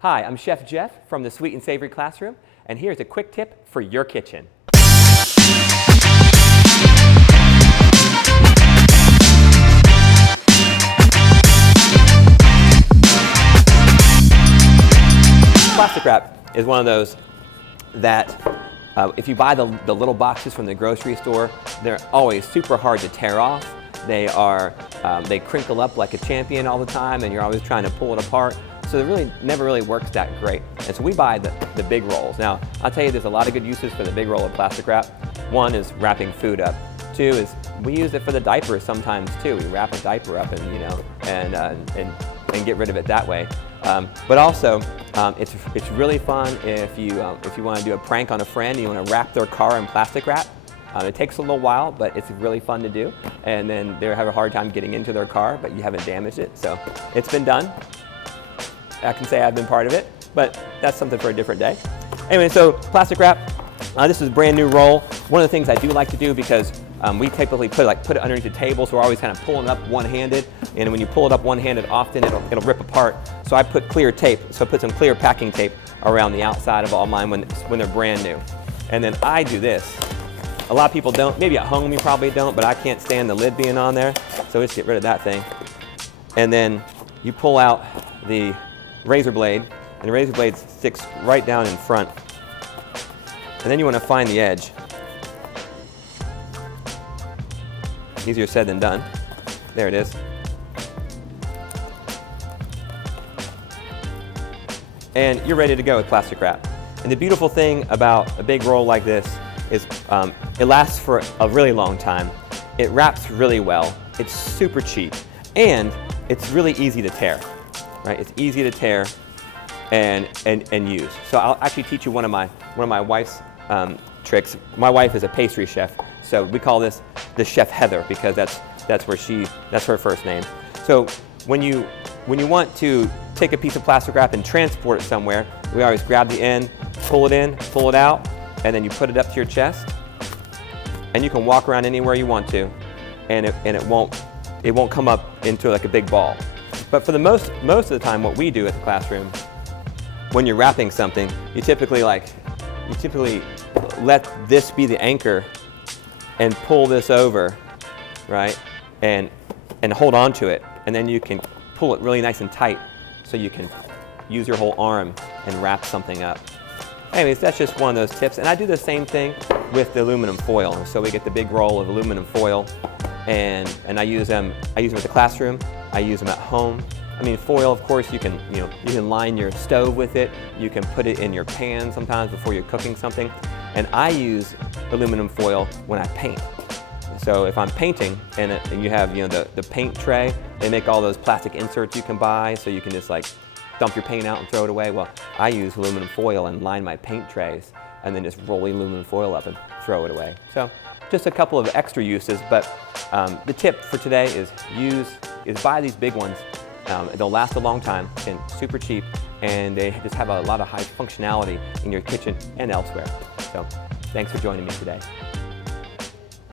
Hi, I'm Chef Jeff from the Sweet and Savory Classroom, and here's a quick tip for your kitchen. Plastic wrap is one of those that if you buy the little boxes from the grocery store, they're always super hard to tear off. They crinkle up like a champion all the time, and you're always trying to pull it apart. So it never really works that great. And so we buy the big rolls. Now, I'll tell you, there's a lot of good uses for the big roll of plastic wrap. One is wrapping food up. Two is we use it for the diapers sometimes too. We wrap a diaper up and get rid of it that way. But also, it's really fun if you want to do a prank on a friend and you want to wrap their car in plastic wrap. It takes a little while, but it's really fun to do. And then they have a hard time getting into their car, but you haven't damaged it. So it's been done. I can say I've been part of it, but that's something for a different day. Anyway, so plastic wrap. This is a brand new roll. One of the things I do like to do, because we typically put it underneath the table, so we're always kind of pulling it up one-handed. And when you pull it up one-handed, often it'll rip apart. So I put clear tape. So I put some clear packing tape around the outside of all mine when they're brand new. And then I do this. A lot of people don't. Maybe at home you probably don't, but I can't stand the lid being on there. So just get rid of that thing. And then you pull out the razor blade, and the razor blade sticks right down in front. And then you want to find the edge. Easier said than done. There it is. And you're ready to go with plastic wrap. And the beautiful thing about a big roll like this is it lasts for a really long time. It wraps really well. It's super cheap, and it's really easy to tear. Right? It's easy to tear and use. So I'll actually teach you one of my wife's tricks. My wife is a pastry chef, so we call this the Chef Heather, because that's her first name. So when you want to take a piece of plastic wrap and transport it somewhere, we always grab the end, pull it in, pull it out, and then you put it up to your chest, and you can walk around anywhere you want to, and it won't come up into like a big ball. But for the most of the time, what we do at the classroom, when you're wrapping something, you typically let this be the anchor and pull this over, right? And hold on to it, and then you can pull it really nice and tight, so you can use your whole arm and wrap something up. Anyways, that's just one of those tips. And I do the same thing with the aluminum foil. So we get the big roll of aluminum foil, and I use them at the classroom. I use them at home. I mean, foil, of course, you can line your stove with it. You can put it in your pan sometimes before you're cooking something. And I use aluminum foil when I paint. So if I'm painting and you have the paint tray, they make all those plastic inserts you can buy, so you can just like dump your paint out and throw it away. Well, I use aluminum foil and line my paint trays, and then just roll the aluminum foil up and throw it away. So just a couple of extra uses, but the tip for today is buy these big ones. They'll last a long time and super cheap, and they just have a lot of high functionality in your kitchen and elsewhere. So thanks for joining me today.